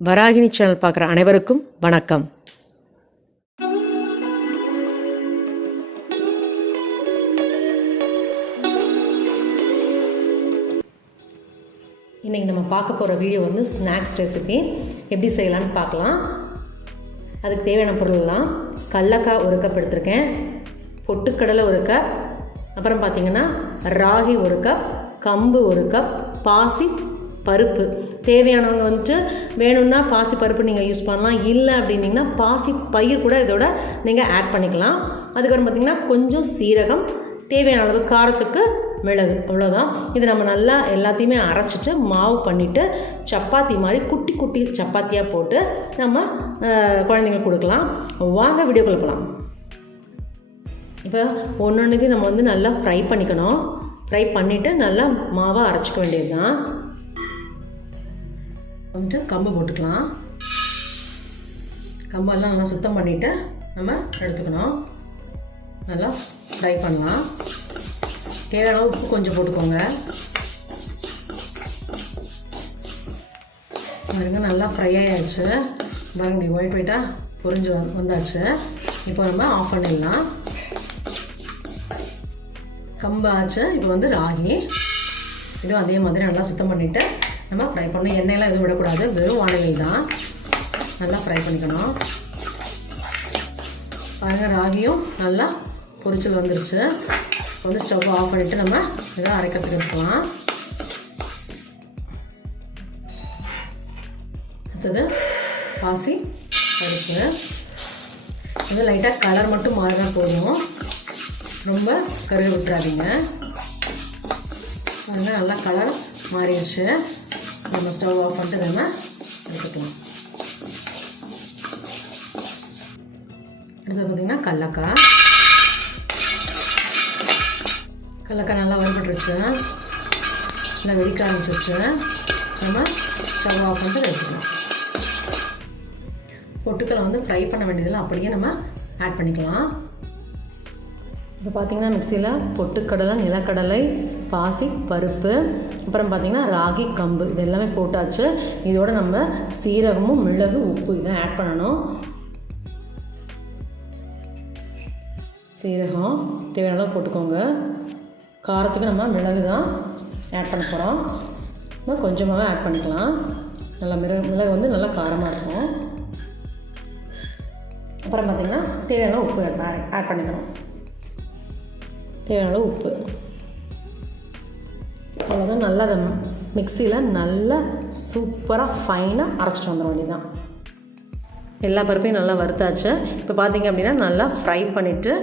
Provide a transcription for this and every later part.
Varahini channel பார்க்குற அனைவருக்கும் வணக்கம். இன்றைக்கி நம்ம பார்க்க போகிற வீடியோ வந்து ஸ்நாக்ஸ் ரெசிபி எப்படி செய்யலான்னு பார்க்கலாம். அதுக்கு தேவையான பொருள்லாம் கடலக்காய் 1 கப் எடுத்திருக்கேன், பொட்டுக்கடலை 1 கப், அப்புறம் பார்த்திங்கன்னா ராகி 1 கப், கம்பு 1 கப், பாசி பருப்பு தேவையானவங்க வந்துட்டு வேணும்னா பாசி பருப்பு நீங்கள் யூஸ் பண்ணலாம், இல்லை அப்படின்னிங்கன்னா பாசி பயிர் கூட இதோட நீங்கள் ஆட் பண்ணிக்கலாம். அதுக்கப்புறம் பார்த்திங்கன்னா கொஞ்சம் சீரகம், தேவையான அளவு காரத்துக்கு மிளகு, அவ்வளோதான். இது நம்ம நல்லா எல்லாத்தையுமே அரைச்சிட்டு மாவு பண்ணிவிட்டு சப்பாத்தி மாதிரி குட்டி குட்டி சப்பாத்தியாக போட்டு நம்ம குழந்தைங்களுக்கு கொடுக்கலாம். வாங்க வீடியோக்குள்ள போகலாம். இப்போ ஒன்றையும் நம்ம வந்து நல்லா ஃப்ரை பண்ணிக்கணும். ஃப்ரை பண்ணிவிட்டு நல்லா மாவை அரைச்சிக்க வேண்டியது தான். வந்துட்டு கம்பு போட்டுக்கலாம். கம்பெல்லாம் நல்லா சுத்தம் பண்ணிவிட்டு நம்ம எடுத்துக்கணும். நல்லா ஃப்ரை பண்ணலாம். தேவையான உப்பு கொஞ்சம் போட்டுக்கோங்க. பாருங்க நல்லா ஃப்ரை ஆகிடுச்சு. பாருங்க ஒயிட் ஒயிட்டாக பொரிஞ்சு வந்தாச்சு. இப்போ நம்ம ஆஃப் பண்ணிடலாம். கம்பு ஆச்சு. இப்போ வந்து ராகி, இதுவும் அதே மாதிரி நல்லா சுத்தம் பண்ணிவிட்டு நம்ம ஃப்ரை பண்ணணும். எண்ணெயெல்லாம் எதுவும் விடக்கூடாது, வெறும் வானலில் தான் நல்லா ஃப்ரை பண்ணிக்கணும். பாருங்கள் ராகியும் நல்லா பொரிச்சல் வந்துருச்சு. வந்து ஸ்டவ் ஆஃப் பண்ணிவிட்டு நம்ம இதை அரைக்கிறதுக்கு எடுக்கலாம். அடுத்தது பாசி பருப்பு. வந்து லைட்டாக கலர் மட்டும் மாறினா போதும், ரொம்ப கருக விட்டுறாதீங்க. பாருங்கள் நல்லா கலர் மாறிடுச்சு. நம்ம ஸ்டவ் ஆஃப் பண்ணிட்டு நம்ம எடுத்துக்கலாம். அடுத்து பார்த்திங்கன்னா கடலக்காய் நல்லா வறுபட்டுருச்சு, நல்லா வெடிக்க ஆரம்பிச்சிருச்சு. நம்ம ஸ்டவ் ஆஃப் பண்ணிட்டு எடுத்துக்கலாம். பொட்டுக்கடலை வந்து ஃப்ரை பண்ண வேண்டியதில்லை, அப்படியே நம்ம ஆட் பண்ணிக்கலாம். இப்போ பார்த்திங்கன்னா மிக்சியில் பொட்டுக்கடலை, நிலக்கடலை, பாசி பருப்பு, அப்புறம் பார்த்திங்கன்னா ராகி, கம்பு இது எல்லாமே போட்டாச்சு. இதோட நம்ம சீரகமும் மிளகு, உப்பு இதை ஆட் பண்ணணும். சீரகம் தேவையான அளவு போட்டுக்கோங்க. காரத்துக்கு நம்ம மிளகு தான் ஆட் பண்ண போகிறோம். நம்ம கொஞ்சமாகவே ஆட் பண்ணிக்கலாம். நல்லா மிளகு வந்து நல்லா காரமாக இருக்கும். அப்புறம் பார்த்திங்கன்னா தேவையான உப்பு ஆட் பண்ணிக்கணும். தேவையான அளவு உப்பு, அவ்வளோதான். நல்லா அதை மிக்சியில் நல்லா சூப்பராக ஃபைனாக அரைச்சிட்டு வந்துட வேண்டியதுதான். எல்லா பருப்பையும் நல்லா வறுத்தாச்சு. இப்போ பார்த்திங்க அப்படின்னா நல்லா ஃப்ரை பண்ணிவிட்டு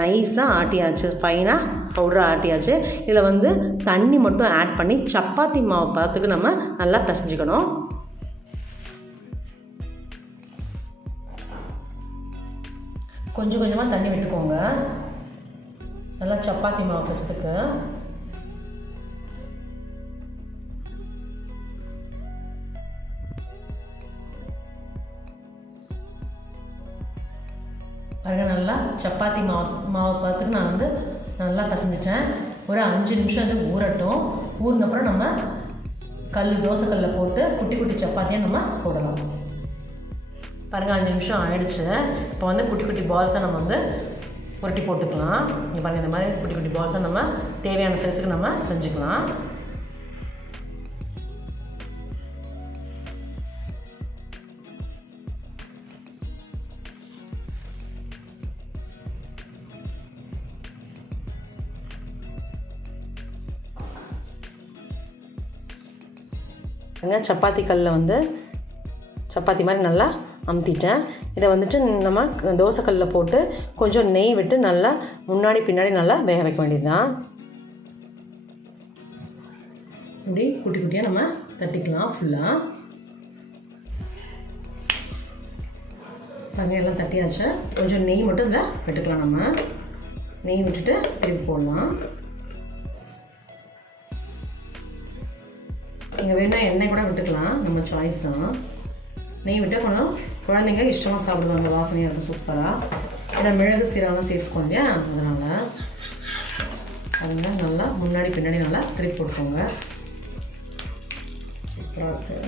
நைஸாக ஆட்டியாச்சு, ஃபைனாக பவுடராக ஆட்டியாச்சு. இதில் வந்து தண்ணி மட்டும் ஆட் பண்ணி சப்பாத்தி மாவு பதத்துக்கு நம்ம நல்லா பிசைஞ்சிக்கணும். கொஞ்சம் கொஞ்சமாக தண்ணி விட்டுக்கோங்க, நல்லா சப்பாத்தி மாவு பசத்துக்கு. பாருங்க நல்லா சப்பாத்தி மாவு பார்த்துக்கு நான் வந்து நல்லா பசஞ்சிட்டேன். ஒரு 5 நிமிஷம் வந்து ஊறட்டும். ஊறினப்புறம் நம்ம தோசைக்கல்லில் போட்டு குட்டி குட்டி சப்பாத்தியாக நம்ம போடலாம். பாருங்கள் 5 நிமிஷம் ஆயிடுச்சு. இப்போ வந்து குட்டி குட்டி பால்ஸாக நம்ம வந்து உருட்டி போட்டுக்கலாம். இங்கே பாருங்கள் இந்த மாதிரி குட்டி குட்டி பால்ஸாக நம்ம தேவையான சைஸுக்கு நம்ம செஞ்சுக்கலாம். சப்பாத்தி கல்லில் வந்து சப்பாத்தி மாதிரி நல்லா அமுத்திட்டேன். இதை வந்துட்டு நம்ம தோசைக்கல்லில் போட்டு கொஞ்சம் நெய் விட்டு நல்லா முன்னாடி பின்னாடி நல்லா வேக வைக்க வேண்டியது தான். இப்படி குட்டி குட்டியாக நம்ம தட்டிக்கலாம். ஃபுல்லாக எல்லாம் தட்டியாச்சு. கொஞ்சம் நெய் மட்டும் இதில் விட்டுக்கலாம். நம்ம நெய் விட்டுட்டு திருப்பி போடலாம். நீங்கள் வேணால் எண்ணெய் கூட விட்டுக்கலாம், நம்ம சாய்ஸ் தான். நெய் விட்டு கொஞ்சம் குழந்தைங்க இஷ்டமாக சாப்பிடுவாங்க, வாசனையாக இருக்கும் சூப்பராக. ஏன்னா மிளகு சீரகம்லாம் சேர்த்துக்கோங்க இல்லையா, அதனால் அதெல்லாம் நல்லா முன்னாடி பின்னாடி நல்லா திருப்பி போட்டுக்கோங்க. சூப்பராக இருக்குது.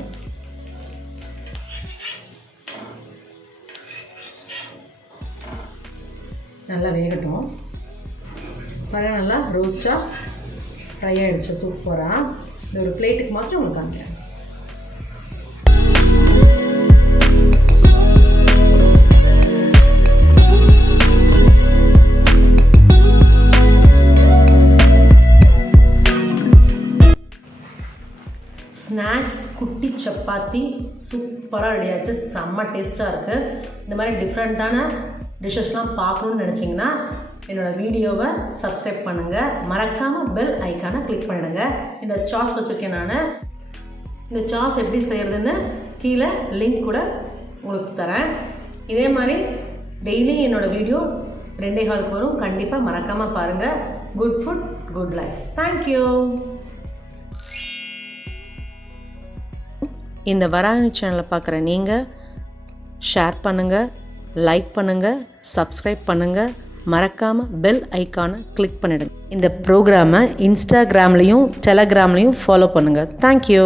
நல்லா வேகட்டும். பாருங்கள், நல்லா ரோஸ்ட்டாக ஃப்ரை ஆகிடுச்சு சூப்பராக. இந்த ஒரு பிளேட்டுக்கு மாத்திரம் உங்களுக்கு காமிக்கிறேன். ஸ்நாக்ஸ் குட்டி சப்பாத்தி சூப்பராக ரெடி ஆச்சு. செம்ம டேஸ்ட்டாக இருக்குது. இந்த மாதிரி டிஃப்ரெண்ட்டான டிஷ்ஷஸ்லாம் பார்க்கணுன்னு நினச்சிங்கன்னா என்னோடய வீடியோவை சப்ஸ்கிரைப் பண்ணுங்கள். மறக்காமல் பெல் ஐக்கானை கிளிக் பண்ணிடுங்க. இந்த சாஸ் வச்சுருக்கேன் நான். இந்த சாஸ் எப்படி செய்கிறதுன்னு கீழே லிங்க் கூட உங்களுக்கு தரேன். இதே மாதிரி டெய்லி என்னோடய வீடியோ 2:15 வரும். கண்டிப்பாக மறக்காமல் பாருங்கள். Good food good life. Thank you. இந்த வராகினி சேனலை பார்க்குற நீங்கள் ஷேர் பண்ணுங்கள், லைக் பண்ணுங்கள், சப்ஸ்கிரைப் பண்ணுங்கள். மறக்காமல் பெல் ஐக்கானை கிளிக் பண்ணிடுங்க. இந்த ப்ரோக்ராமை இன்ஸ்டாகிராம்லேயும் டெலகிராம்லேயும் ஃபாலோ பண்ணுங்கள். தேங்க்யூ.